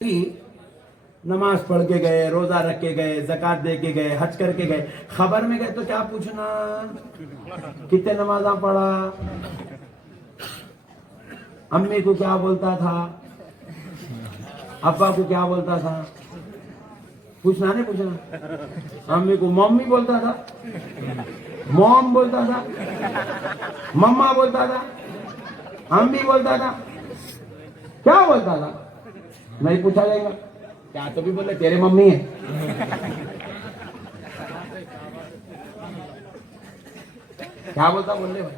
نماز پڑھ کے گئے, روزہ رکھ کے گئے, زکات دے کے گئے, حج کر کے گئے, خبر میں گئے تو کیا پوچھنا کتنے نمازاں پڑھا, امی کو کیا بولتا تھا, ابا کو کیا بولتا تھا, پوچھنا نہیں پوچھنا. امی کو ممی بولتا تھا, موم بولتا تھا, مما بولتا تھا, امی بولتا تھا, کیا بولتا تھا, نہیں پوچھا جائے گا. کیا تو بھی بولے تیرے ممی ہے. کیا بولتا بول لے بھائی.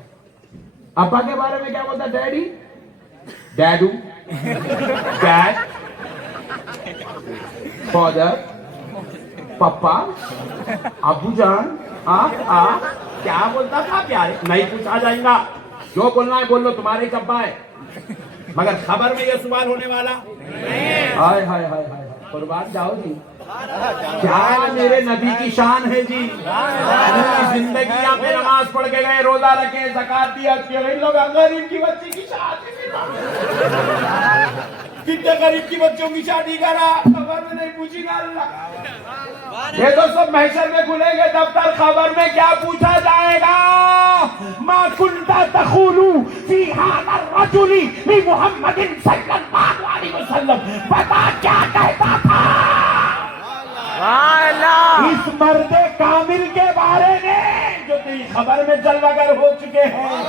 ابا کے بارے میں کیا بولتا, ڈیڈی, ڈیڈو, ڈیڈ, فادر, پپا, ابو جان, کیا بولتا تھا پیارے. نہیں پوچھا جائے گا, جو بولنا ہے بول لو, تمہارے ہی ابا ہے. مگر خبر میں یہ سوال ہونے والا ہائے ہائے ہائے ہائے, قربان جاؤ جی. کیا میرے نبی کی شان ہے جی. زندگی آپ میں نماز پڑھ کے گئے, روزہ رکھے, زکات دی, حج کیے. لوگ غریب کی بچی کی شادی کتنے غریب کی بچوں کی شادی کرا, خبر میں نہیں پوچھی گا اللہ. یہ تو سب محشر میں کھلیں گے دفتر, خبر میں کیا پوچھا جائے گا. ما كنت تقول في هذا الرجل لمحمد صلی اللہ علیہ وسلم, بتا کیا کہتا تھا اس مرد کامل کے بارے میں جو تیری خبر میں جلوہ گر ہو چکے ہیں,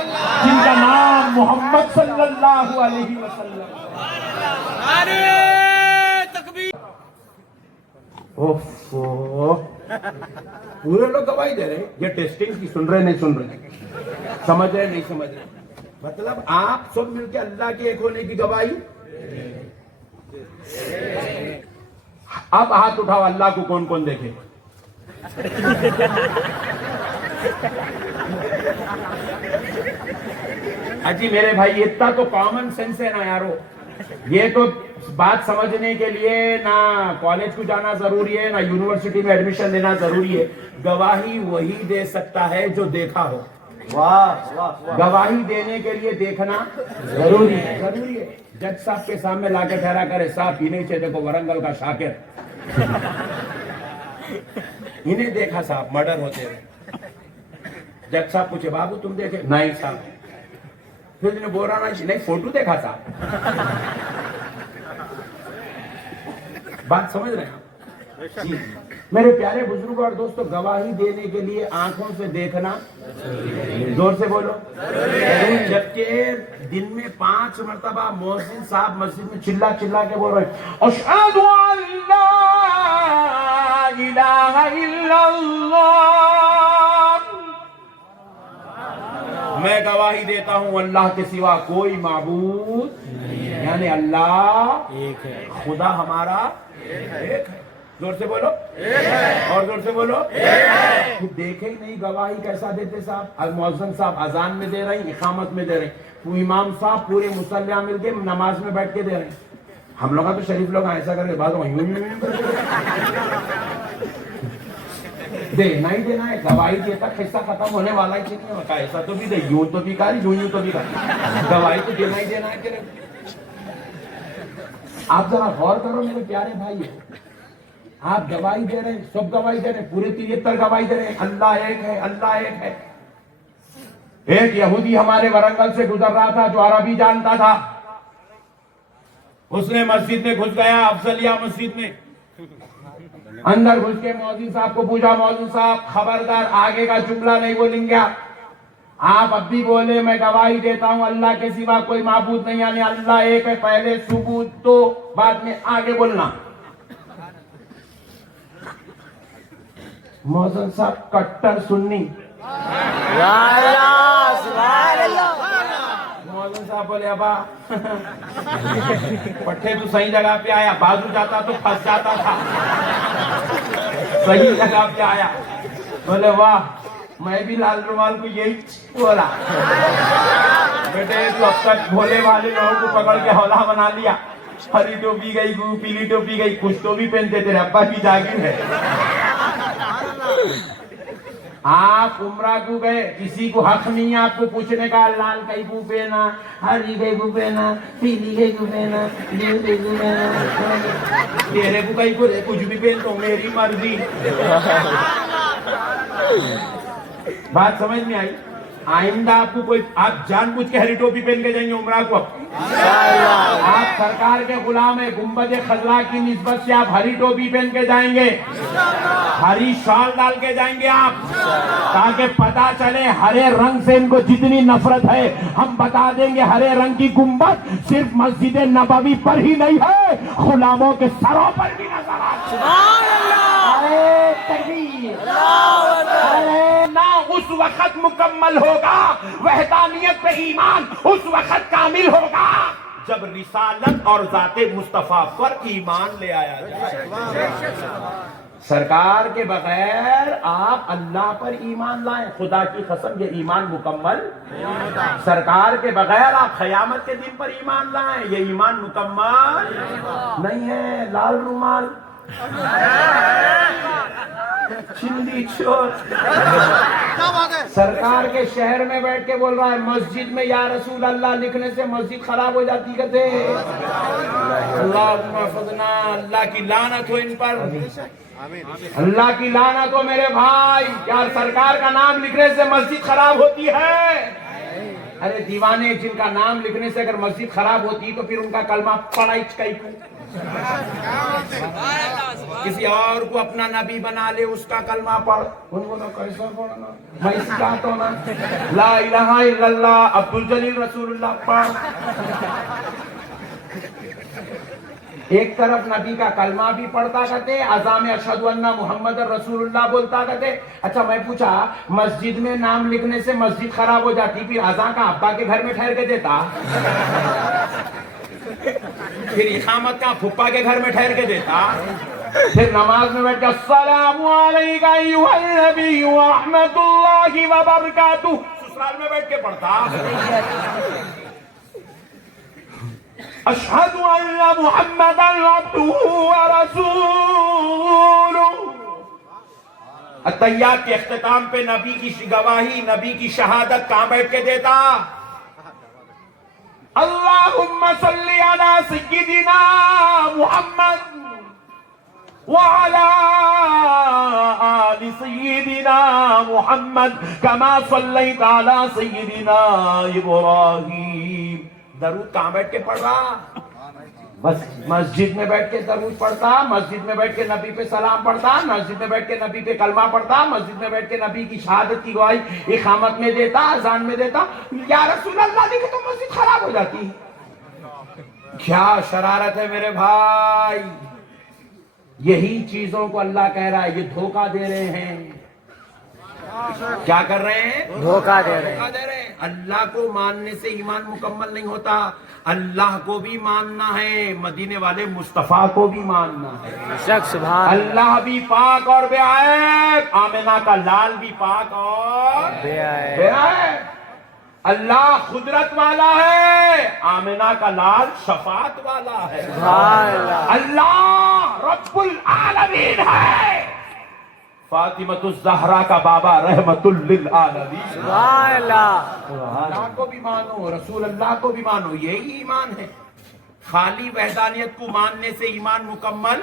جن کا نام محمد صلی اللہ علیہ وسلم. پورے لوگ گواہی دے رہے ہیں. یہ ٹیسٹنگ کی سن رہے نہیں سن رہے, سمجھ رہے نہیں سمجھ رہے. مطلب آپ سب مل کے اللہ کے ایک ہونے کی گواہی. اب ہاتھ اٹھاؤ, اللہ کو کون کون دیکھے. اجی میرے بھائی, اتنا تو کامن سینس ہے نا یارو. یہ تو بات سمجھنے کے لیے نہ کالج کو جانا ضروری ہے, نہ یونیورسٹی میں ایڈمیشن لینا ضروری ہے. گواہی وہی دے سکتا ہے جو دیکھا ہو. گواہی دینے کے لیے دیکھنا ضروری ہے, ضروری ہے. جج صاحب کے سامنے لا کے ٹھہرا کرے, صاحب ہی نہیں دیکھو ورنگل کا شاکر, انہیں دیکھا صاحب مرڈر ہوتے ہوئے. جج صاحب پوچھے بابو تم دیکھے, نہیں صاحب. پھر نے بولا نہیں فوٹو دیکھا صاحب. بات سمجھ رہے ہیں جی. میرے پیارے بزرگ اور دوستو, گواہی دینے کے لیے آنکھوں سے دیکھنا, زور سے بولو, جبکہ دن میں 5 مرتبہ مؤذن صاحب مسجد میں چلا چلا کے بول رہے ہیں, اشہد ان لا الہ الا اللہ, میں گواہی دیتا ہوں اللہ کے سوا کوئی معبود, یعنی اللہ ایک ہے, خدا ہمارا ایک ہے. زور سے بولو, اور زور سے بولو. دیکھے ہی نہیں گواہی کیسا دیتے صاحب. مؤذن صاحب اذان میں دے رہے ہیں, اقامت میں دے رہے ہیں, امام صاحب پورے مصلیہ مل کے نماز میں بیٹھ کے دے رہے ہیں. ہم لوگ تو شریف لوگ ایسا کر کے بعد دینا ہی دینا ہے. گواہی دیتا قصہ ختم ہونے والا ہی نہیں ہوتا. ایسا تو بھی دے, یوں تو بھی کاری, یوں تو بھی کاری, گواہی تو دینا ہی دینا ہے. آپ ذرا غور کرو میرے پیارے بھائی, آپ گواہی دے رہے ہیں, سب گواہی دے رہے ہیں, پورے 73 گواہی دے رہے ہیں, اللہ ایک ہے, اللہ ایک ہے. ایک یہودی ہمارے ورنگل سے گزر رہا تھا جو عربی جانتا تھا. اس نے مسجد میں گھس گیا, افضلیہ مسجد میں اندر گھس کے مؤذن صاحب کو پوچھا, مؤذن صاحب خبردار آگے کا جملہ نہیں بولیں گے آپ اب بھی بولے میں گواہی دیتا ہوں اللہ کے سوا کوئی معبود نہیں, یعنی اللہ ایک ہے. پہلے ثبوت تو بعد میں آگے بولنا. مؤذن صاحب کٹر سنی, مؤذن صاحب بولے ابا پٹھے تو صحیح جگہ پہ آیا, بازو جاتا تو پھنس جاتا تھا, صحیح جگہ پہ آیا. بولے واہ, میں بھی لال رومال کو یہی بولا, بیٹے تو اب تک بھولے والے لوگوں کو پکڑ کے حوالہ بنا لیا. ہری ٹوپی گئی, پیلی ٹوپی گئی, کچھ تو بھی پہنتے تیرے ابا کی جاگیر ہے. آپ عمرہ کو گئے, کسی کو حق نہیں ہے آپ کو پوچھنے کا لال کئی کو پہنا, ہری کئی کو پہنا, پیلی کئی کو پہنا, نیل کئی کو پہنا, تیرے کو کئی کو کچھ بھی پہن تو میری مرضی. بات سمجھ میں آئی؟ آئندہ آپ کو کوئی, آپ جان بوجھ کے ہری ٹوپی پہن کے جائیں گے عمرہ کو؟ آپ سرکار کے غلام ہیں, گنبد خضرا کی نسبت سے آپ ہری ٹوپی پہن کے جائیں گے, ہری شال ڈال کے جائیں گے آپ, تاکہ پتا چلے ہرے رنگ سے ان کو جتنی نفرت ہے. ہم بتا دیں گے ہرے رنگ کی گنبد صرف مسجد نبوی پر ہی نہیں ہے, غلاموں کے سروں پر بھی نظر آتی ہے. نہ اس وقت مکمل ہوگا وحدانیت پہ ایمان, اس وقت کامل ہوگا جب رسالت اور ذات مصطفیٰ پر ایمان لے آیا جائے. سرکار کے بغیر آپ اللہ پر ایمان لائیں, خدا کی قسم یہ ایمان مکمل. سرکار کے بغیر آپ قیامت کے دن پر ایمان لائیں, یہ ایمان مکمل نہیں ہے. لال رومال, چندی چور, سرکار کے شہر میں بیٹھ کے بول رہا ہے مسجد میں یا رسول اللہ لکھنے سے مسجد خراب ہو جاتی کہتے. اللہم احفظنا, اللہ کی لعنت ہو ان پر, اللہ کی لعنت ہو میرے بھائی. کیا سرکار کا نام لکھنے سے مسجد خراب ہوتی ہے؟ ارے دیوانے, جن کا نام لکھنے سے اگر مسجد خراب ہوتی تو پھر ان کا کلمہ پڑھائی کئی کو, کسی اور کو اپنا نبی بنا لے, اس کا کلمہ پڑھ, ان کو کیسا پڑھنا, میں سکھاتا ہوں نا, لا الہ الا اللہ عبد الجلیل رسول اللہ پڑھ. ایک طرف نبی کا کلمہ بھی پڑھتا کرتے, اذان اشہد ان محمد رسول اللہ بولتا کرتے. اچھا میں پوچھا, مسجد میں نام لکھنے سے مسجد خراب ہو جاتی, پھر اذان کا ابا کے گھر میں ٹھہر کے دیتا, پھر اقامت کا پھپھا کے گھر میں ٹھہر کے دیتا, پھر نماز میں بیٹھ کے السلام علیکم ایھا النبی ورحمۃ اللہ وبرکاتہ سسرال میں بیٹھ کے پڑھتا. اشہد ان محمدا عبدہ ورسولہ, التحیات کے اختتام پہ نبی کی گواہی, نبی کی شہادت کہاں بیٹھ کے دیتا؟ اللہم صلی علی سیدنا محمد وعلى آل سيدنا محمد كما صليت على سيدنا إبراهيم. درود کہاں بیٹھ کے پڑھ رہا؟ بس مسجد میں بیٹھ کے درود پڑھتا, مسجد میں بیٹھ کے نبی پہ سلام پڑھتا, مسجد میں بیٹھ کے نبی پہ کلمہ پڑھتا, مسجد میں بیٹھ کے نبی کی شہادت کی گواہی اقامت میں دیتا, اذان میں دیتا. یا رسول اللہ دیکھے تو مسجد خراب ہو جاتی. کیا شرارت ہے میرے بھائی. یہی چیزوں کو اللہ کہہ رہا ہے, یہ دھوکہ دے رہے ہیں. کیا کر رہے ہیں؟ دھوکہ دے رہے ہیں. اللہ کو ماننے سے ایمان مکمل نہیں ہوتا, اللہ کو بھی ماننا ہے, مدینے والے مصطفیٰ کو بھی ماننا ہے. اللہ بھی پاک اور بے عیب, آمنہ کا لال بھی پاک اور بے عیب. اللہ قدرت والا ہے, آمنہ کا لال شفاعت والا ہے. اللہ رب العالمین ہے, فاطمۃ الزہرا کا بابا رحمت للعالمین. اللہ کو بھی مانو, رسول اللہ کو بھی مانو, یہی ایمان ہے. خالی وحدانیت کو ماننے سے ایمان مکمل.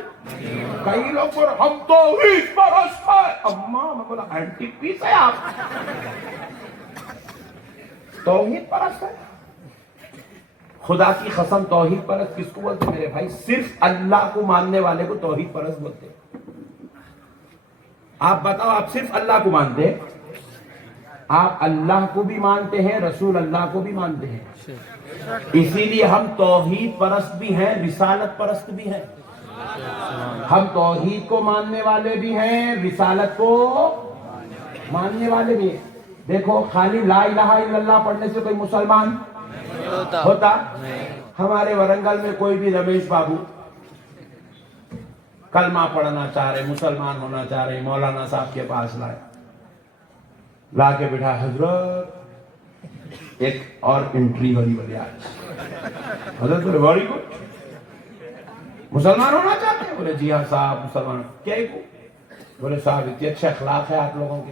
کئی لوگ ہم توحید پرست ہیں, اماں میں بولا اینٹی پیس ہے آپ, توحید پرست ہے. خدا کی قسم توحید پرست کس کو بولتے میرے بھائی؟ صرف اللہ کو ماننے والے کو توحید پرست بولتے. آپ بتاؤ, آپ صرف اللہ کو مانتے, آپ اللہ کو بھی مانتے ہیں, رسول اللہ کو بھی مانتے ہیں. اسی لیے ہم توحید پرست بھی ہیں, رسالت پرست بھی ہیں. ہم توحید کو ماننے والے بھی ہیں, رسالت کو ماننے والے بھی ہیں. دیکھو خالی لا الہ الا اللہ پڑھنے سے کوئی مسلمان ہوتا؟ ہمارے ورنگل میں کوئی بھی رمیش بابو کلمہ پڑھنا چاہ رہے, مسلمان ہونا چاہ رہے, مولانا صاحب کے پاس لائے, لا کے بٹھا, حضرت ایک اور انٹری ہوئی بولے آج. حضرت بولے ویری گڈ, مسلمان ہونا چاہتے ہیں؟ بولے جی ہاں صاحب مسلمان. کیا کو؟ بولے صاحب اتنے اچھے اخلاق ہے آپ لوگوں کے,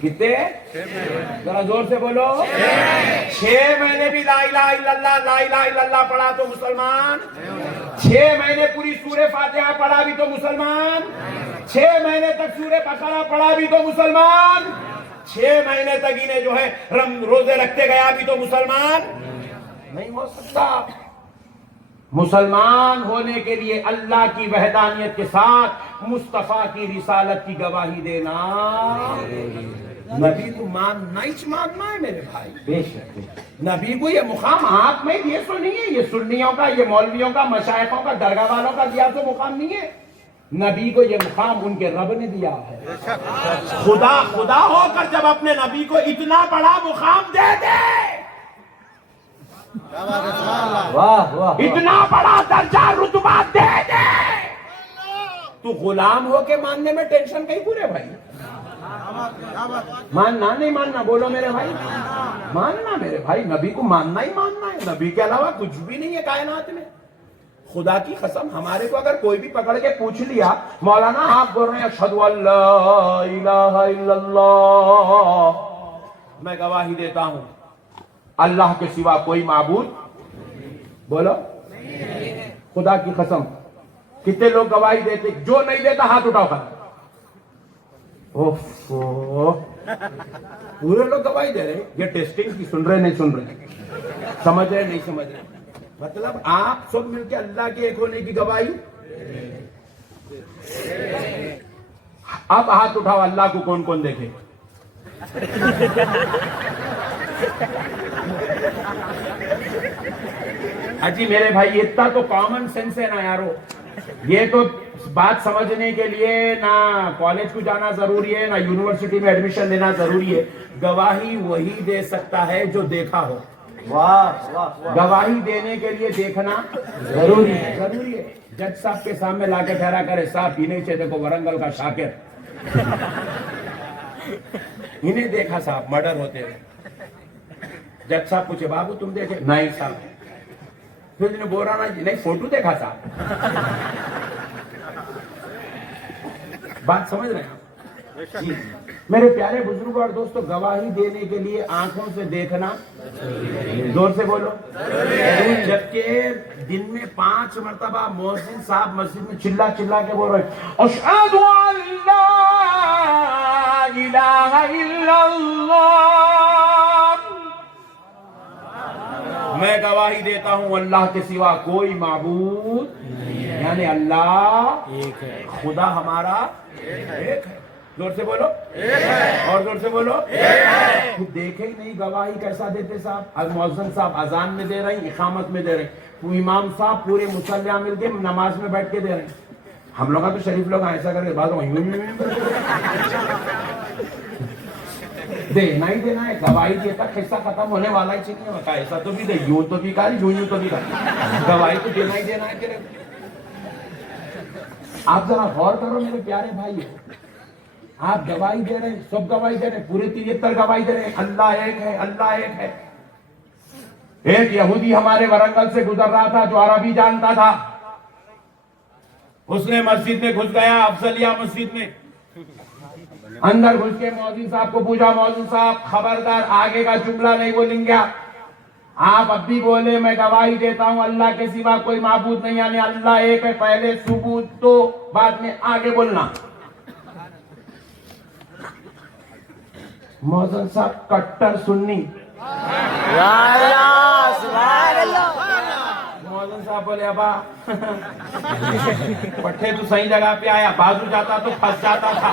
کتنے؟ ذرا زور سے بولو. 6 مہینے بھی لا الہ الا اللہ پڑھا تو مسلمان. 6 مہینے پوری سورہ فاتحہ پڑھا بھی تو مسلمان. 6 مہینے تک سورہ بقرہ پڑھا بھی تو مسلمان. 6 مہینے تک انہیں جو ہے روزے رکھتے گیا بھی تو مسلمان نہیں ہو سکتا. مسلمان ہونے کے لیے اللہ کی وحدانیت کے ساتھ مصطفیٰ کی رسالت کی گواہی دینا. نبی کو ماننا ہے میرے بھائی. بے شک نبی کو یہ مقام آپ میں یہ تو نہیں ہے, یہ سنیوں کا, یہ مولویوں کا, مشائخوں کا, درگاہ والوں کا دیا تو مقام نہیں ہے. نبی کو یہ مقام ان کے رب نے دیا ہے. خدا ہو کر جب اپنے نبی کو اتنا بڑا مقام دے دے, اتنا بڑا درجہ رتبہ دے دے, تو غلام ہو کے ماننے میں ٹینشن کہیں پورے بھائی. ماننا نہیں ماننا بولو میرے بھائی. ماننا میرے بھائی, نبی کو ماننا ہی ماننا ہے. نبی کے علاوہ کچھ بھی نہیں ہے کائنات میں. خدا کی قسم ہمارے کو اگر کوئی بھی پکڑ کے پوچھ لیا مولانا آپ بول رہے ہیں اشہد ان لا الہ الا اللہ, میں گواہی دیتا ہوں اللہ کے سوا کوئی معبود, بولو خدا کی قسم کتنے لوگ گواہی دیتے؟ جو نہیں دیتا ہاتھ اٹھاؤ کر. پورے لوگ گواہی دے رہے. یہ ٹیسٹنگ کی سن رہے نہیں سن رہے, سمجھ رہے نہیں سمجھ رہے. مطلب آپ سب مل کے اللہ کے ایک ہونے کی گواہی. اب ہاتھ اٹھاؤ اللہ کو کون کون دیکھے. اجی میرے بھائی اتنا تو کامن سینس ہے نا یارو. یہ تو بات سمجھنے کے لیے نہ کالج کو جانا ضروری ہے نہ یونیورسٹی میں ایڈمیشن لینا ضروری ہے. گواہی وہی دے سکتا ہے جو دیکھا ہو. گواہی دینے کے لیے دیکھنا ضروری ہے. جج صاحب کے سامنے لا کے ٹھہرا کرے صاحب انہیں سے دیکھو ورنگل کا شاکر, انہیں دیکھا صاحب مرڈر ہوتے ہوئے. جج صاحب پوچھے بابو تم دیکھے؟ نہیں صاحب. پھر انہیں بول رہا نہیں فوٹو دیکھا صاحب. بات سمجھ رہے ہیں آپ؟ میرے پیارے بزرگ اور دوستو, گواہی دینے کے لیے آنکھوں سے دیکھنا, زور سے بولو, جبکہ دن میں 5 مرتبہ مؤذن صاحب مسجد میں چلا کے بول رہے اشہد ان لا الہ الا اللہ, میں گواہی دیتا ہوں اللہ کے سوا کوئی معبود, یعنی اللہ خدا ہمارا ایک ہے. زور سے بولو اور زور سے بولو. خود دیکھے ہی نہیں گواہی کیسا دیتے صاحب. مؤذن صاحب اذان میں دے رہے ہیں, اقامت میں دے رہے ہیں, امام صاحب پورے مصلیہ مل کے نماز میں بیٹھ کے دے رہے ہیں. ہم لوگ تو شریف لوگ ایسا کر کے بعد دینا ہی دینا ہے. گواہی دے تک قصہ ختم ہونے والا ہی نہیں ہوتا. ایسا تو بھی دے, یوں تو بھی کہا, یوں تو بھی کہا, گواہی تو دینا ہی دینا ہے. کہ آپ ذرا غور کرو میرے پیارے بھائی, آپ گواہی دے رہے ہیں, سب گواہی دے رہے ہیں, پورے 73 گواہی دے رہے ہیں اللہ ایک ہے, اللہ ایک ہے. ایک یہودی ہمارے ورنگل سے گزر رہا تھا جو عربی جانتا تھا. اس نے مسجد میں گھس گیا, افضلیہ مسجد میں اندر گھس کے مؤذن صاحب کو پوچھا, مؤذن صاحب خبردار آگے کا جملہ نہیں بولیں گے آپ اب بھی بولے میں گواہی دیتا ہوں اللہ کے سوا کوئی معبود نہیں, یعنی اللہ ایک ہے. پہلے ثبوت تو بعد میں آگے بولنا. مؤذن صاحب کٹر سنی, مؤذن صاحب بولے ابا پٹھے تو صحیح جگہ پہ آیا, بازو جاتا تو پھنس جاتا تھا,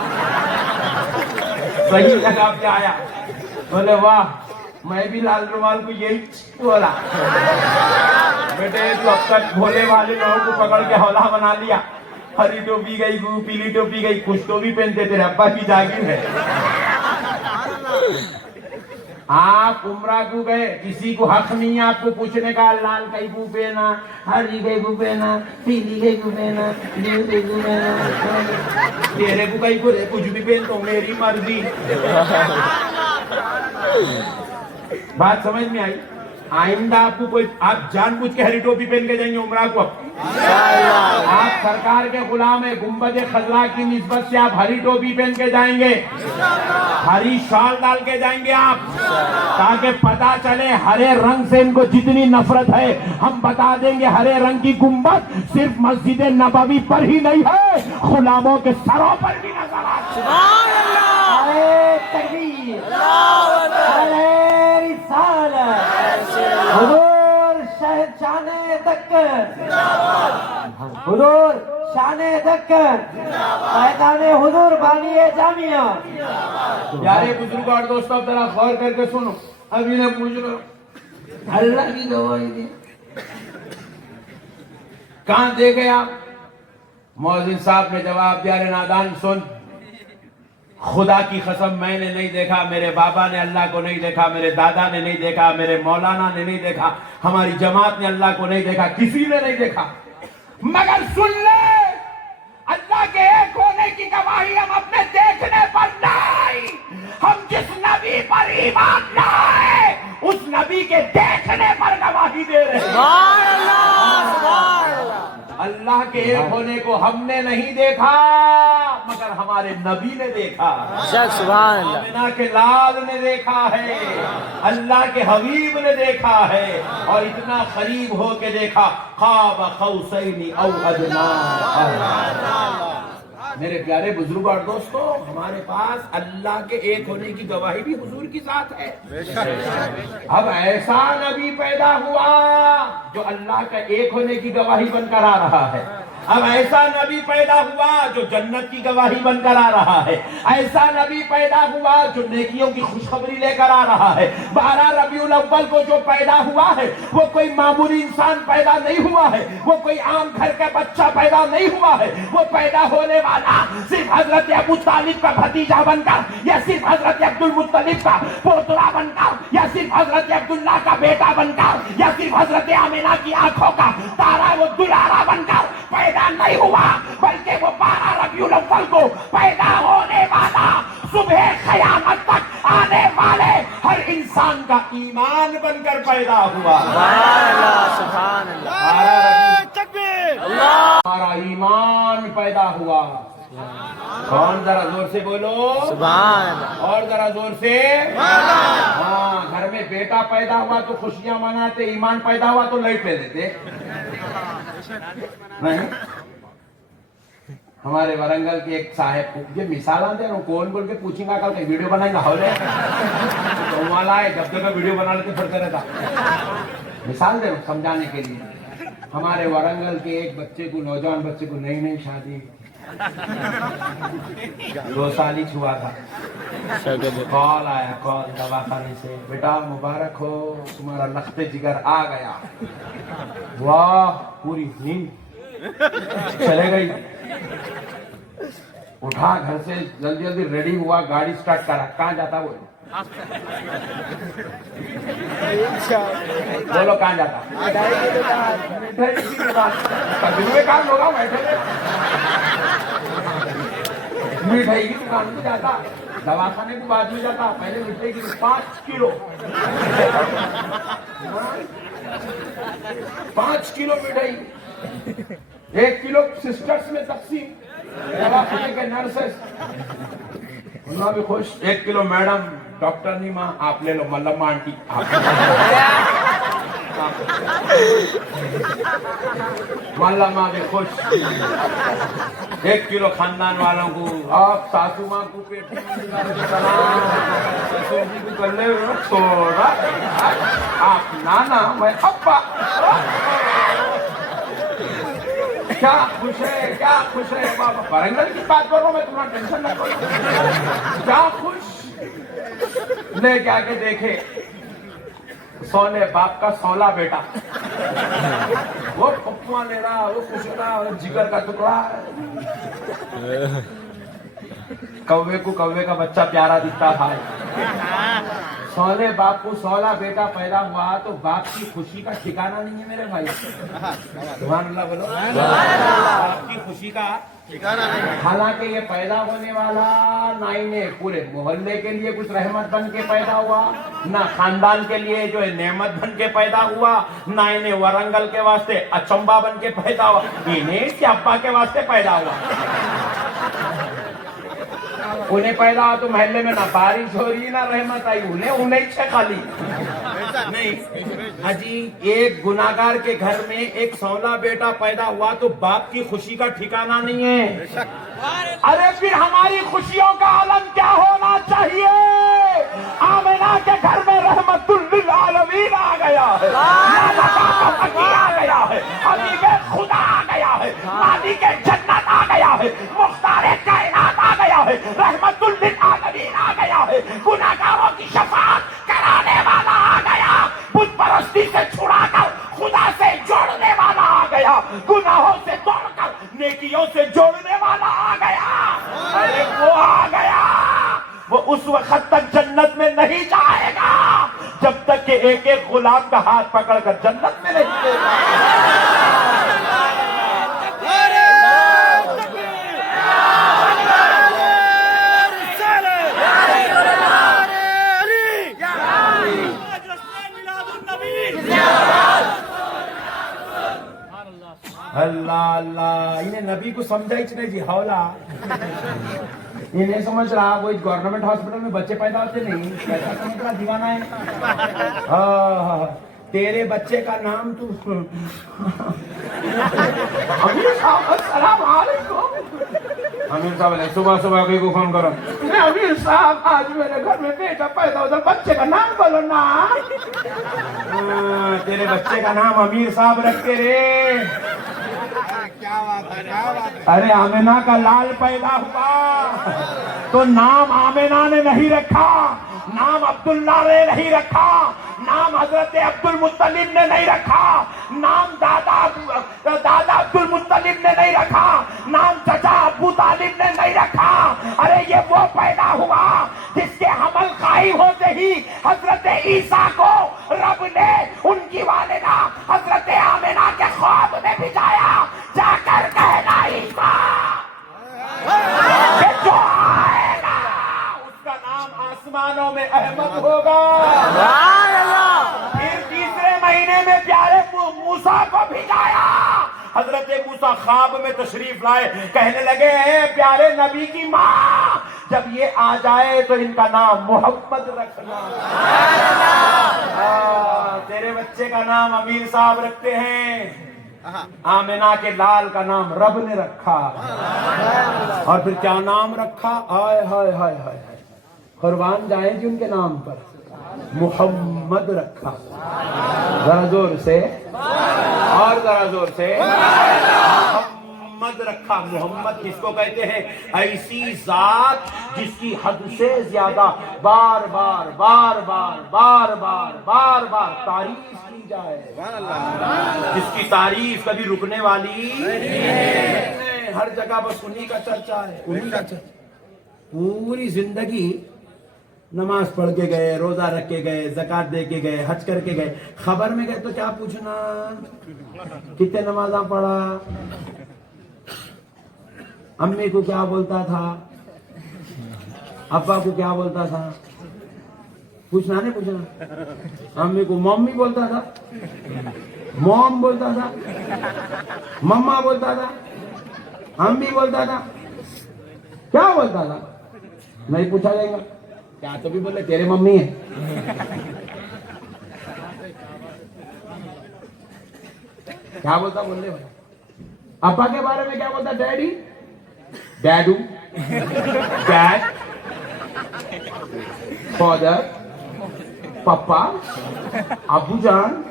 صحیح جگہ پہ آیا. بولے واہ, میں بھی لال رومال کو یہی بولا بیٹے تو اب تک بھولے والے لوگوں کو پکڑ کے حوالہ بنا لیا. ہری ٹوپی گئی گو, پیلی ٹوپی گئی, کچھ تو بھی پہنتے تیرے ابا کی جاگیر ہے. آپ عمرہ کو گئے, کسی کو حق نہیں ہے آپ کو پوچھنے کا لال کئی کو پہنا, ہری کئی کو پہنا, پیلی کئی کو پہنا, نیل کئی کو پہنا, تیرے کو کئی کو کچھ بھی پہن تو میری مرضی. بات سمجھ میں آئی؟ آئندہ آپ جان بوجھ کے ہری ٹوپی پہن کے جائیں گے عمرہ کو. آپ سرکار کے غلام ہیں, گنبد خضرا کی نسبت سے آپ ہری ٹوپی پہن کے جائیں گے, ہری شال ڈال کے جائیں گے آپ, تاکہ پتا چلے ہرے رنگ سے ان کو جتنی نفرت ہے. ہم بتا دیں گے ہرے رنگ کی گنبد صرف مسجد نبوی پر ہی نہیں ہے, غلاموں کے سروں پر بھی نظر آتی ہے. سبحان اللہ. اے تکبیر, اے رسالت, حضور شان دکن, حضور شان دکن, پائدان حضور بانی جامعہ. پیارے بزرگوں اور دوستوں, ذرا غور کر کے سنو. ابھی نے پوچھ رہا اللہ کی گواہی دی, کہاں دے گئے آپ؟ مؤذن صاحب نے جواب دیا, نادان سن, خدا کی قسم میں نے نہیں دیکھا, میرے بابا نے اللہ کو نہیں دیکھا, میرے دادا نے نہیں دیکھا, میرے مولانا نے نہیں دیکھا, ہماری جماعت نے اللہ کو نہیں دیکھا, کسی نے نہیں دیکھا. مگر سن لے, اللہ کے ایک ہونے کی گواہی ہم اپنے دیکھنے پر لائیں, ہم جس نبی پر ایمان لائے اس نبی کے دیکھنے پر گواہی دے رہے ہیں. سبحان اللہ. سبحان اللہ. اللہ کے ایک ہونے کو ہم نے نہیں دیکھا مگر ہمارے نبی نے دیکھا, سبحان اللہ. آمنہ کے لال نے دیکھا ہے, اللہ کے حبیب نے دیکھا ہے, اور اتنا قریب ہو کے دیکھا, قاب قوسین او ادنی. میرے پیارے بزرگ اور دوستو, ہمارے پاس اللہ کے ایک ہونے کی گواہی بھی حضور کی ذات ہے. اب ایسا نبی پیدا ہوا جو اللہ کا ایک ہونے کی گواہی بن کر آ رہا ہے. اب ایسا نبی پیدا ہوا جو جنت کی گواہی بن کر آ رہا ہے. ایسا نبی پیدا ہوا جو نیکیوں کی خوشخبری لے کر آ رہا ہے. 12 ربیع الاول کو جو پیدا ہوا ہے وہ کوئی معمولی انسان پیدا نہیں ہوا ہے, وہ کوئی عام گھر کا بچہ پیدا نہیں ہوا ہے. وہ پیدا ہونے والا صرف حضرت ابو طالب کا بھتیجا بن کر, یا صرف حضرت عبد المطلب کا پوترا بن کر, یا صرف حضرت عبداللہ کا بیٹا بن کر, یا صرف حضرت آمنہ کی آنکھوں کا تارا وہ دلارا بن کر پیدا نہیں ہوا, بلکہ وہ 12 ربیع الاول کو پیدا ہونے والا صبح قیامت تک آنے والے ہر انسان کا ایمان بن کر پیدا ہوا. سبحان اللہ. سبحان اللہ. تکبیر. ہمارا ایمان پیدا ہوا. کون, ذرا زور سے بولو سبحان اللہ. اور ذرا زور سے. ہاں, گھر میں بیٹا پیدا ہوا تو خوشیاں مناتے, ایمان پیدا ہوا تو لائٹ لے دیتے. نہیں, ہمارے ورنگل کے ایک صاحب, یہ مثال آتے ہیں, کون بول کے پوچھیں گا کل کہیں ویڈیو بنائیں گا, ہو جائے تو والا ہے جب تک ویڈیو بنا لیتے پھرتے رہتا. مثال دے سمجھانے کے لیے. ہمارے ورنگل کے ایک بچے کو, نوجوان بچے کو نئی نئی شادی, 2 سال ہی ہوا تھا, کال آیا, کال دواخانے سے, بیٹا مبارک ہو, تمہارا لخت جگر آ گیا. واہ, پوری نیند چلے گئی. اٹھا گھر سے جلدی جلدی ریڈی ہوا, گاڑی سٹارٹ کرا. کہاں جاتا وہ؟ بولو کہاں جاتا؟ کام ہوگا مٹھائی کی دکان پہ جاتا, دواخانے کو بعد میں جاتا, پہلے مٹھائی کی 5 کلو 5 کلو مٹھائی, 1 کلو سسٹرز میں تقسیم, دواخانے کے نرسز انہوں بھی خوش. 1 کلو میڈم, ڈاکٹر نہیں ماں, آپ لے لو, ملما آنٹی. ملما بھی خوش. 1 کلو خاندان والوں کو, آپ ساسو ماں کو پیٹ کر لے تھوڑا, آپ نانا میں ابا. کیا خوش ہے, کیا خوش ہے بابا. ورنگل کی بات کر رہا ہوں میں, تمہارا ٹینشن نہ کرو. کیا خوش لے کے آگے دیکھے, سولے باپ کا 16 بیٹا, وہ پپوا لے رہا, وہ خوش ہو رہا, جگر کا ٹکڑا. کوے کو کوے کا بچہ پیارا دکھتا تھا. سولے باپ کو 16 بیٹا پیدا ہوا تو باپ کی خوشی کا ٹھکانہ نہیں ہے میرے بھائی. سبحان اللہ بولو. باپ کی خوشی کا حالانکہ یہ پیدا ہونے والا نہ انہیں پورے محلے کے لیے کچھ رحمت بن کے پیدا ہوا، نہ خاندان کے لیے جو ہے نعمت بن کے پیدا ہوا، نہ انہیں ورنگل کے واسطے اچمبا بن کے پیدا ہوا، انہیں اس کے ابا کے واسطے پیدا ہوا۔ انہیں پیدا ہوا تو محلے میں نہ بارش ہو رہی نہ رحمت آئی، انہیں سے خالی نہیں۔ حجی ایک گناہگار کے گھر میں ایک سولا بیٹا پیدا ہوا تو باپ کی خوشی کا ٹھکانہ نہیں ہے۔ ارے پھر ہماری خوشیوں کا عالم کیا ہونا چاہیے؟ آمنہ کے گھر میں رحمت للعالمین آ گیا ہے، آ گیا ہے، حبیب خدا آ گیا ہے، مالک جنت آ گیا ہے، مختار کائنات آ گیا ہے، رحمت للعالمین آ گیا ہے، گناہگاروں کی شفاعت کرانے والا آ گیا، بت پرستی سے چھڑا کر خدا سے جوڑنے والا آ گیا، گناہوں سے توڑ کر نیکیوں سے جوڑنے والا آ گیا۔ ارے وہ آ گیا، وہ اس وقت تک جنت میں نہیں جائے گا جب تک کہ ایک ایک غلام کا ہاتھ پکڑ کر جنت میں نہیں جائے گا۔ اللہ اللہ، انہیں نبی کو سمجھا ہی نہیں جی، حولا انہیں سمجھ رہا وہ گورنمنٹ ہاسپٹل میں بچے پیدا ہوتے نہیں، کیسا سمجھ رہا دیوانہ ہے۔ تیرے بچے کا نام تو امیر صاحب السلام علیکم۔ امیر صاحب نے صبح صبح کو فون کرو، امیر صاحب آج میرے گھر میں بیٹا پیدا ہوتا، بچے کا نام بولو نا۔ تیرے بچے کا نام امیر صاحب رکھتے رے۔ ارے آمنہ کا لال پیدا ہوا تو نام آمنہ نے نہیں رکھا، نام عبداللہ نے نہیں رکھا، نام حضرت عبد المطلب نے نہیں رکھا، نام دادا عبد المطلب نے نہیں رکھا، نام چچا ابو طالب نے نہیں رکھا۔ ارے یہ وہ پیدا ہوا جس کے حمل قائم ہوتے ہی حضرت عیسیٰ کو رب نے ان کی والدہ حضرت آمنہ کے خواب میں بھجایا، جا کر کہنا عیسیٰ کہ جو آئے گا اس کا نام آسمانوں میں احمد ہوگا۔ پھر تیسرے مہینے میں پیارے موسیٰ کو بھجایا، حضرت موسیٰ خواب میں تشریف لائے، کہنے لگے اے پیارے نبی کی ماں، جب یہ آ جائے تو ان کا نام محمد رکھنا۔ تیرے بچے کا نام امیر صاحب رکھتے ہیں، آمنہ کے لال کا نام رب نے رکھا، اور پھر کیا نام رکھا؟ ہائے ہائے ہائے ہائے، قربان جائیں جی ان کے نام پر، محمد رکھا۔ ذرا زور سے اور ذرا زور سے، محمد رکھا۔ محمد کس کو کہتے ہیں؟ ایسی ذات جس کی حد سے زیادہ بار بار بار بار بار بار بار بار تعریف کی جائے، جس کی تعریف کبھی رکنے والی نہیں، ہر جگہ بس انہی کا چرچا ہے، انہی کا چرچا۔ پوری زندگی نماز پڑھ کے گئے، روزہ رکھ کے گئے، زکوٰۃ دے کے گئے، حج کر کے گئے، خبر میں گئے تو کیا پوچھنا کتنے نمازاں پڑھا، امی کو کیا بولتا تھا، ابا کو کیا بولتا تھا، پوچھنا نہیں پوچھنا۔ امی کو ممی بولتا تھا، موم بولتا تھا، مما بولتا تھا، امی بولتا تھا، کیا بولتا تھا نہیں پوچھا جائے گا، کیا تو بھی بولے تیرے ممی ہے۔ کیا بولتا بولے بھائی، ابا کے بارے میں کیا بولتا؟ ڈیڈی، ڈیڈو، ڈیڈ، فادر، پپا، ابو جان،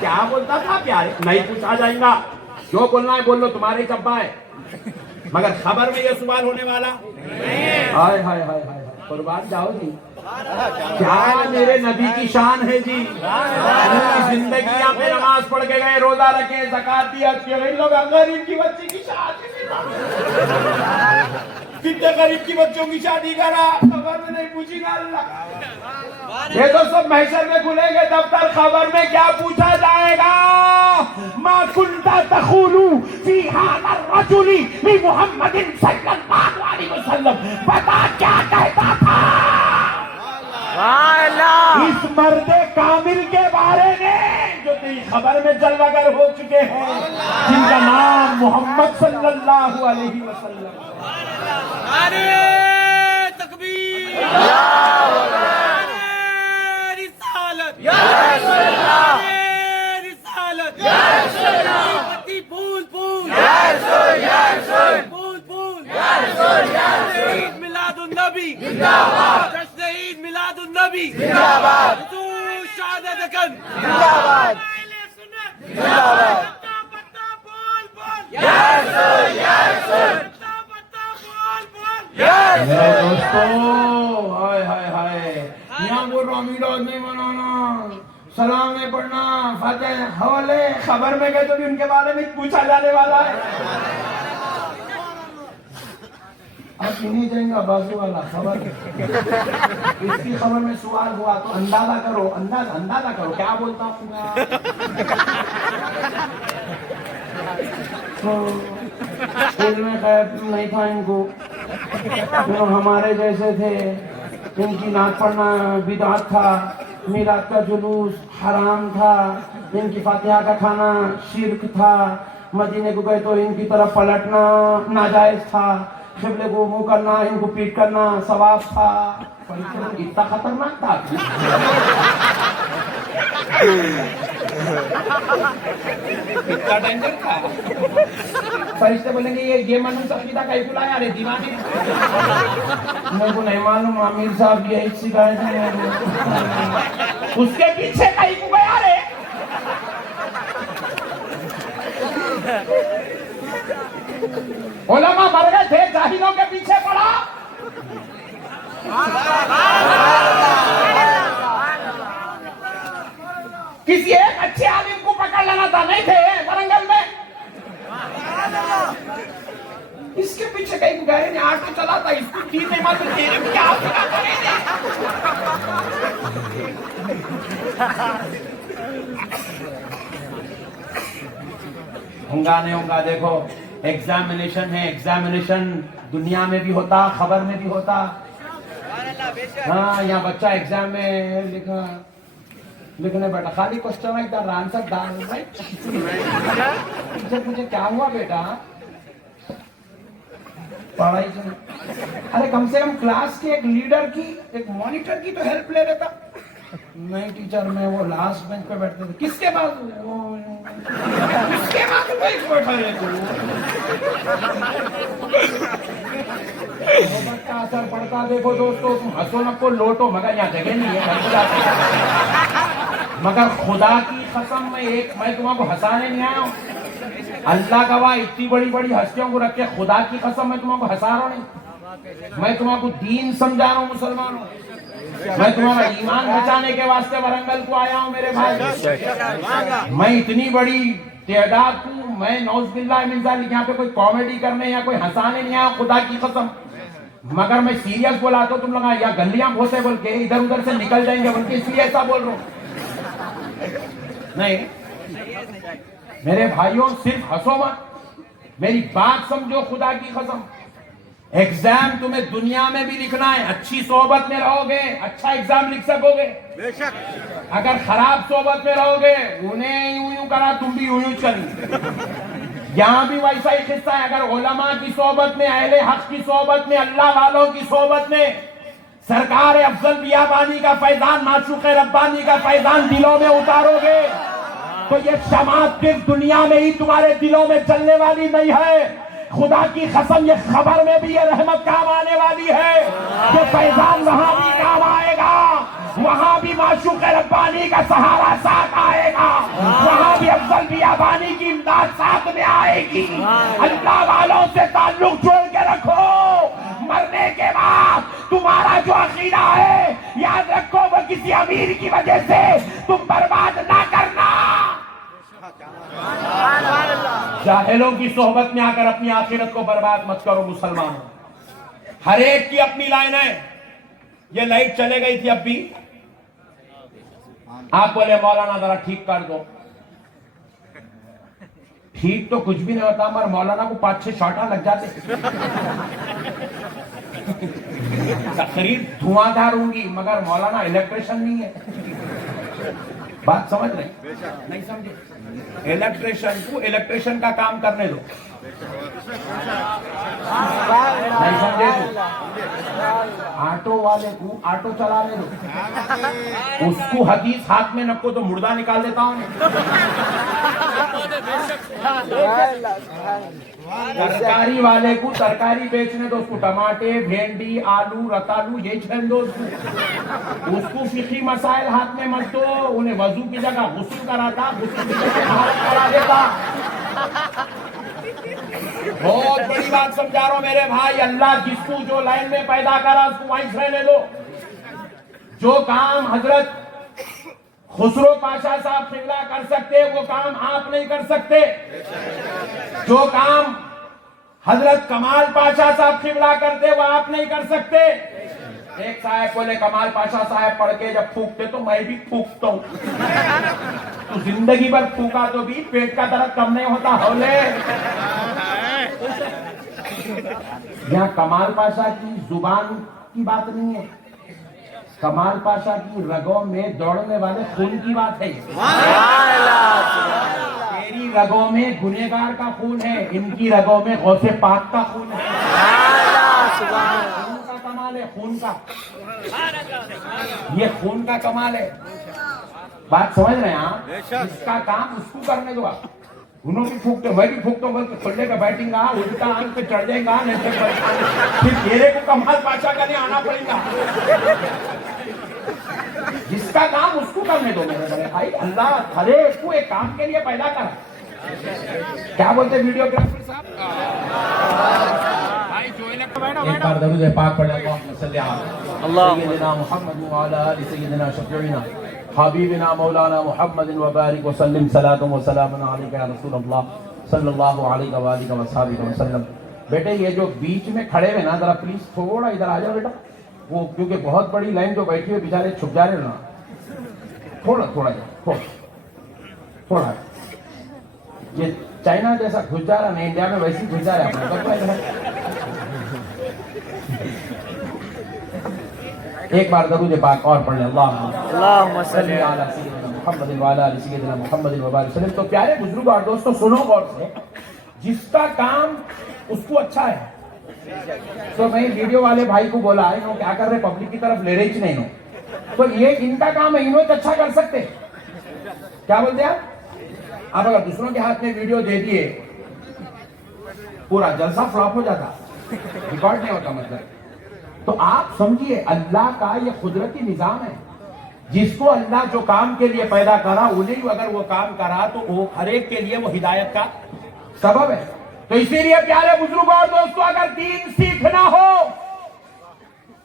کیا بولتا تھا پیارے؟ نہیں پوچھا جائے گا، جو بولنا ہے بول لو، تمہارے چبا ہے، مگر خبر میں یہ سوال ہونے والا ہائے ہائے ہائے ہائے، قربان جاؤ جی، کیا میرے نبی کی شان ہے جی۔ زندگی یہاں پہ نماز پڑھ کے گئے، روزہ رکھے، زکوٰۃ دی، حج کیے، لوگ غریب کی بچی کی شان کتنے غریب کی بچوں کی شادی کرا خبر میں نہیں پوچھی گا اللہ یہ تو سب محشر میں کھلیں گے دفتر خبر میں کیا پوچھا جائے گا ما كنت تقول في هذا الرجل محمد صلی اللہ علیہ وسلم بتا کیا کہتا تھا اس مرد کامل کے بارے میں جو تیری خبر میں جلوہ گر ہو چکے ہیں جن کا نام محمد صلی اللہ علیہ وسلم نعرہ تکبیر، نعرہ رسالت، نعرہ رسالت، بتی پھول پھول، پھول پھول، عید میلاد النبی، جشن عید میلاد النبی، حضور شاد دکن، اہل سنت، پتا پتا بول بول، پتا پتا بول بول، میرے دوستو ہائے ہائے ہائے یہاں وہ میلاد نہیں منانا سلام نہیں پڑھنا فاتح حوالے خبر میں گئے تو بھی ان کے بارے میں پوچھا جانے والا ہے اب نہیں جائیں گا بازو والا خبر اس کی خبر میں سوال ہوا تو اندازہ کرو اندازہ کرو کیا بولتا ہوں علم غیب نہیں تھا ان کو جو ہمارے جیسے تھے ان کی نعت پڑھنا بدعت تھا میلاد کا جلوس حرام تھا ان کی فاتحہ کا کھانا شرک تھا مدینے کو گئے تو ان کی طرف پلٹنا ناجائز تھا قبلے کو منہ کرنا ان کو پیٹ کرنا ثواب تھا اتنا خطرناک تھا اتنا ڈینجر تھا فرشتے بولیں گے یہ منوس عقیدہ کیسے لایا ارے دیوانے میرے کو نہیں معلوم امیر صاحب یہ ایک سکھائے تھے اس کے پیچھے کہیں کو گیا رے علماء مر گئے تھے جاہلوں کے پیچھے پڑا کسی ایک اچھے عالم کو پکڑ لینا تھا نہیں تھے ورنگل میں اس کے پیچھے کہیں کو گئے آٹو چلا تھا اس کو تین نہیں معلوم تیرے میں کیا ہونگا نہیں ہونگا دیکھو ایگزامینیشن ہے ایگزامینیشن دنیا میں بھی ہوتا خبر میں بھی ہوتا ہاں یہاں بچہ ایگزام میں لکھنے بیٹا خالی کوشچن ہے ادھر آنسر ڈال مجھے کیا ہوا بیٹا پڑھائی سے ارے کم سے کم کلاس کے ایک لیڈر کی ایک مانیٹر کی تو ہیلپ لے لیتا نہیں ٹیچر میں وہ لاسٹ بینچ پہ بیٹھتے تھے کس کے بعد کس کے بعد بیٹھا رہے محبت کا اثر پڑتا دیکھو دوستو تم ہنسو نہ کو لوٹو مگر یہاں جگہ نہیں ہے مگر خدا کی قسم میں تمہیں کو ہنسانے نہیں آیا ہوں اللہ گواہ اتنی بڑی بڑی ہستیوں کو رکھ کے خدا کی قسم میں تمہیں کو ہنسا رہا ہوں نہیں میں تمہیں کو دین سمجھا رہا ہوں مسلمانوں میں تمہارا ایمان بچانے کے واسطے ورنگل کو آیا ہوں میرے بھائی میں اتنی بڑی تعداد ہوں میں نعوذ باللہ من ذالک یہاں پہ کوئی کامیڈی کرنے یا کوئی ہنسانے نہیں آیا خدا کی قسم مگر میں سیریس بولا تو تم لوگ یا گلیاں بھوسے بول کے ادھر ادھر سے نکل جائیں گے بول کے اس لیے ایسا بول رہا ہوں نہیں میرے بھائیوں صرف ہنسو مت میری بات سمجھو خدا کی قسم ایگزام تمہیں دنیا میں بھی لکھنا ہے اچھی صحبت میں رہو گے اچھا ایگزام لکھ سکو گے اگر خراب صحبت میں رہو گے انہیں یوں کرا تم بھی یوں چلی یہاں بھی ویسا ہی قصہ ہے اگر علماء کی صحبت میں اہل حق کی صحبت میں اللہ والوں کی صحبت میں سرکار افضل بیابانی کا فیضان معشوق ربانی کا فیضان دلوں میں اتارو گے تو یہ شماعت صرف دنیا میں ہی تمہارے دلوں میں چلنے والی نہیں ہے خدا کی قسم یہ خبر میں بھی یہ رحمت کام آنے والی ہے کہ فیضان وہاں بھی کام آئے گا وہاں بھی معشوق ربانی کا سہارا ساتھ آئے گا وہاں بھی افضل بیابانی کی امداد ساتھ میں آئے گی اللہ والوں سے تعلق جوڑ کے رکھو مرنے کے بعد تمہارا جو عقیدہ ہے یاد رکھو وہ کسی امیر کی وجہ سے تم برباد نہ کرنا جاہلوں کی صحبت میں آ کر اپنی آخرت کو برباد مت کرو مسلمانوں ہر ایک کی اپنی لائن ہے. یہ لائٹ چلے گئی تھی اب بھی, آپ بولے مولانا ذرا ٹھیک کر دو. ٹھیک تو کچھ بھی نہیں ہوتا, مگر مولانا کو 5-6 شاٹاں لگ جاتے. تقریر دھواں دھار ہوں گی مگر مولانا الیکٹریشن نہیں ہے. بات سمجھ رہے نہیں سمجھے؟ الیکٹریشن کو الیکٹریشن کا کام کرنے دو. نہیں سمجھے تو آٹو والے کو آٹو چلانے دو. اس کو حدیث ہاتھ میں نکو تو مردہ نکال دیتا ہوں. ترکاری والے کو ترکاری بیچنے دو, اس کو ٹماٹے, بھینڈی, آلو, رتالو یہ چھین دو. اس کو فقہی مسائل ہاتھ میں مت دو. انہیں وضو کی جگہ غسل کراتا, غسل کی جگہ طہارت کرا دیتا. بہت بڑی بات سمجھا رہا ہوں میرے بھائی. اللہ جس کو جو لائن میں پیدا کرا اس کو وہیں رہنے دو. جو کام حضرت خسرو پاشا صاحب قبلہ کر سکتے وہ کام آپ نہیں کر سکتے. جو کام حضرت کمال پاشا صاحب قبلہ کرتے وہ آپ نہیں کر سکتے. ایک صاحب بولے کمال پاشا صاحب پڑھ کے جب پھونکتے تو میں بھی پھونکتا ہوں. تو زندگی بھر پھونکا تو بھی پیٹ کا درد کم نہیں ہوتا. ہولے یہاں کمال پاشا کی زبان کی بات نہیں ہے, کمال پاشا کی رگوں میں دوڑنے والے خون کی بات ہے. تیری رگوں میں گنہگار کا خون ہے, ان کی رگوں میں غوث پاک کا خون ہے. خون کا کمال ہے, خون کا, یہ خون کا کمال ہے. بات سمجھ رہے ہیں آپ؟ اس کا کام اس کو کرنے دو. آپ انہوں بھی پھونکتے میں بھی پھونکتا ہوں, کھلے کا بیٹھیں گا, الٹا آنکھ پہ چڑھ جائیں گا, نہیں پھر میرے کو کمال پاشا کا نہیں آنا پڑے گا. جس کا کام اس کو کرنے دو میرے بڑے بھائی. اللہ ہر ایک کو ایک کام کے لیے پیدا کرا. کیا بولتے ویڈیو گرافر صاحب؟ ایک بار درود پاک پڑھ لیں. اللہم صلی علی محمد وعلی آل سیدنا شفیعنا حبیبنا مولانا محمد وبارک وسلم. صلاۃ و سلام علیک یا رسول اللہ صلی اللہ علیہ وآلہ وصحبہ وسلم. بیٹے یہ جو بیچ میں کھڑے ہوئے نا, ذرا پلیز تھوڑا ادھر آ جاؤ بیٹا. وہ کیونکہ بہت بڑی لائن جو بیٹھی ہوئے بیچارے چھپ جا رہے نا, تھوڑا تھوڑا. یہ چائنا جیسا گھس جا رہا نہیں, انڈیا میں ویسے گھس جا رہا ہے. ایک بار درود پاک اور پڑھ لیں. اللہم صلی علی سیدنا محمد وعلی آل سیدنا محمد وبارک وسلم. تو پیارے بزرگ اور دوستو سنو غور سے, جس کا کام اس کو اچھا ہے. تو میں ویڈیو والے بھائی کو بولا انہوں کیا کر رہے, پبلک کی طرف لے رہے ہی نہیں. تو یہ ان کا کام ہے, انہوں اچھا کر سکتے. کیا بولتے ہیں آپ اگر دوسروں کے ہاتھ میں ویڈیو دے دیے پورا جلسہ فلاپ ہو جاتا, ریکارڈ نہیں ہوتا. مطلب تو آپ سمجھیے اللہ کا یہ قدرتی نظام ہے. جس کو اللہ جو کام کے لیے پیدا کرا انہیں اگر وہ کام کرا تو وہ ہر ایک کے لیے وہ ہدایت کا سبب ہے. تو اسی لیے پیارے بزرگوں اور دوستوں, اگر دین سیکھنا ہو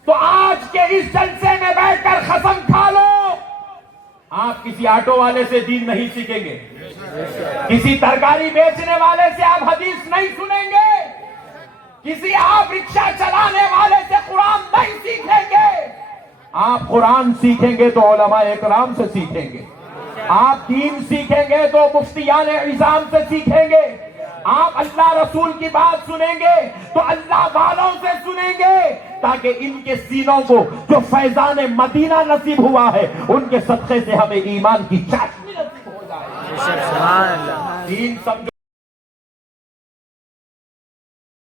تو آج کے اس جلسے میں بیٹھ کر قسم کھا لو, آپ کسی آٹو والے سے دین نہیں سیکھیں گے, کسی ترکاری بیچنے والے سے آپ حدیث نہیں سنیں گے, کسی آپ رکشہ چلانے والے سے قرآن نہیں سیکھیں گے. آپ قرآن سیکھیں گے تو علماء اکرام سے سیکھیں گے. آپ دین سیکھیں گے تو مفتیان عظام سے سیکھیں گے. آپ اللہ رسول کی بات سنیں گے تو اللہ والوں سے سنیں گے, تاکہ ان کے سینوں کو جو فیضان مدینہ نصیب ہوا ہے ان کے صدقے سے ہمیں ایمان کی چاشنی نصیب ہو جائے. دین سمجھو.